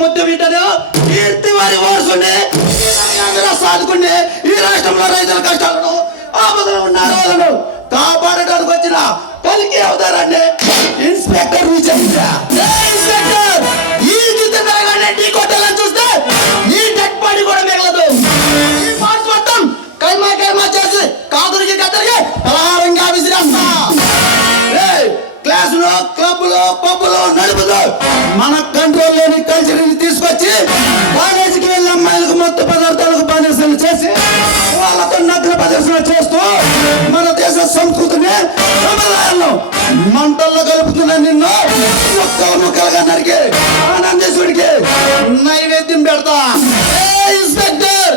ముత్యం వింటారు కీర్తి వారి వారసుని సాధుకుని ఈ రాష్ట్రంలో రైతుల కష్టాలను ఆపదలో ఉన్న వాళ్ళను కాపాడటానికి వచ్చిన కలికి అవతారాన్ని ఇన్స్పెక్టర్ విజయ్. ఇన్స్పెక్టర్ ఈ చిత్రగానే టీ కొట్టాలని చూస్తే ఈ డెడ్ బాడీ కూడా మిగలదు. ఈ పార్ట్ మొత్తం కైమా చేసి కాదురికి కత్తరికి పలహారంగా విసిరేస్తా. క్లాసులో క్లబ్లో పబ్బులో నడుపుతూ మన కంట్రోల్ లేని కల్చర్ని తీసుకొచ్చి కాలేజీకి వెళ్ళే అమ్మాయిలకు మొత్తం పదార్థాలకు బానిసలు చేసి వాళ్ళతో నగ్న ప్రదర్శన చేస్తూ మన దేశ సంస్కృతిని సంప్రదాయాలను మంటల్లో కలుపుతున్న నిన్ను ముక్కలుగా నరికి ఆనందేశ్వరికి నైవేద్యం పెడతా. ఇన్స్పెక్టర్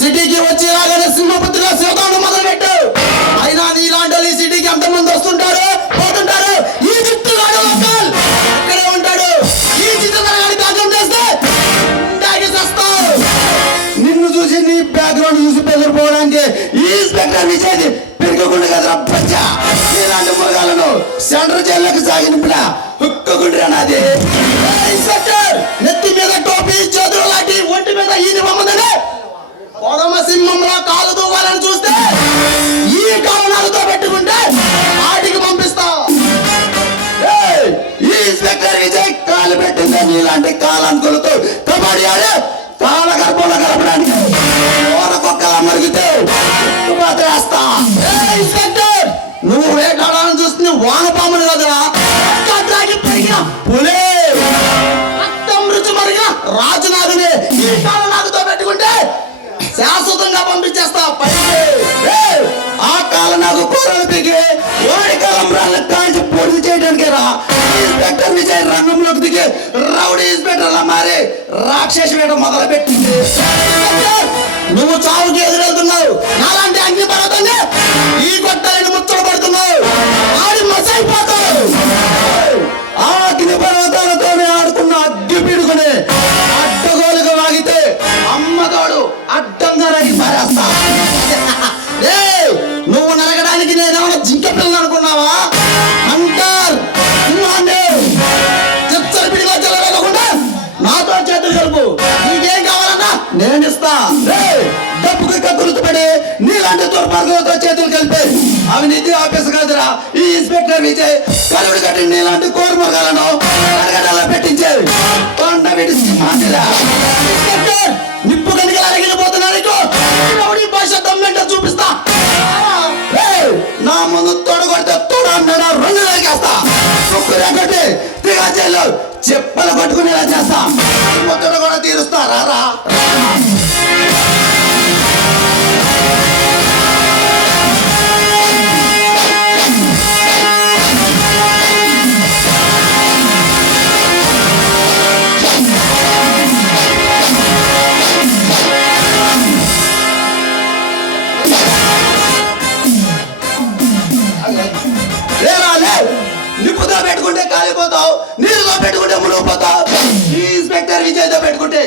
సిటీకి వచ్చి రాగానే సింహపుత్రిగా శివతాను మొదలు పెట్టు. అయినా నీలాంటి వాళ్ళు ఈ సిటీకి ఎంతమంది వస్తుంటారు పోతుంటారు. ఈ చిత్తుగాడు లోకల్ ఇక్కడే ఉంటాడు. ఈ చిత్రగాడి బ్యాక్గ్రౌండ్ చేస్తే నిన్ను చూసి నీ బ్యాక్గ్రౌండ్ చూసి బెదిరిపోవడానికి ఈ ఇన్స్పెక్టర్ విజయ్ పెరగకుండా కదరా పంచా. ఇలాంటి మృగాలను సెంట్రల్ జైల్లోకి సాగిన హుక్కుకుంటారా నాది. ఇన్స్పెక్టర్ నెత్తి మీద టోపీ చేతులు లాంటి ఒంటి మీద ఈ నిబంధన పొడమ సింహంలో కాలు దూవాలని చూస్తే ఈ కారణాలతో పెట్టుకుంటే ఆటికి పంపిస్తా. ఈ ఇన్స్పెక్టర్ విజయ్ కాలు పెట్టిందని ఇలాంటి కాలానుకులతో కబడ్డీ ఆడే కాల గర్భంలో గడపడానికి కుక్కలా మరిగితే వేస్తా. ఇన్స్పెక్టర్ నువ్వు వేటాడాలని చూస్తుంది వానపాములు కదరా. పెరిగిన పులే రక్తం రుచి మరిగిన రాజునాథుని ఈ కాలనాథుతో పెట్టుకుంటే శాశ్వతంగా పంపించేస్తా పైకి. ఆ కాలం నాకు కూరలు పీకి ఓడి కాలం రాళ్ళ కాల్చి పొడి చేయడానికి రా ఇన్స్పెక్టర్ విజయ్ రంగంలోకి దిగి రౌడీ ఇన్స్పెక్టర్ లా మారి రాక్షసి వేట మొదలు పెట్టింది. నువ్వు చావుకి ఎదురెళ్తున్నావు. నాలాంటి అగ్ని పర్వతంగా ఈ గొట్టాలని ముచ్చట పడుతున్నావు. ఆడి మసైపోతావు. ఆ అగ్ని పర్వతాలతోనే ఆడుకున్న అగ్గి పిడుకుని అడ్డగోలుగా వాగితే అమ్మగాడు అడ్డంగా నరికి పారేస్తా. నువ్వు నరగడానికి నేనేమన్నా జింక పిల్లలు అనుకున్నావా? అంటారు చిచ్చర పిడిగా చెల్లలేకుండా నాతో చేతులు కలుపు. నీకేం కావాలన్నా నేను ఇస్తా. డబ్బుకి కక్కురుతుపడి నీలాంటి దుర్మార్గులతో చేతులు కలిపి అవినీతి ఆఫీసు కాదురా ఈ ఇన్స్పెక్టర్ విజయ్. కలుడు కట్టి నీలాంటి కోరుమగాలను అడగడాలా పెట్టించేది కొండ విడిచి మాటిరా. ఇన్స్పెక్టర్ నిప్పు కనికలు అరగిలిపోతున్నా నీకు భాష దమ్మెంటో చూపిస్తా. నా ముందు తొడగొడితే తొడన్నాడా రెండు నరికేస్తా. ఒక్కటి తిగా జైలు చెప్పలు కొట్టుకునేలా చేస్తా. ముద్దడు కూడా తీరుస్తారా రా. నిప్పుతో పెట్టుకుంటే కాలిపోతావు. నీరుతో పెట్టుకుంటే మునిగిపోతావు. ఈ ఇన్స్పెక్టర్ విజయ్తో పెట్టుకుంటే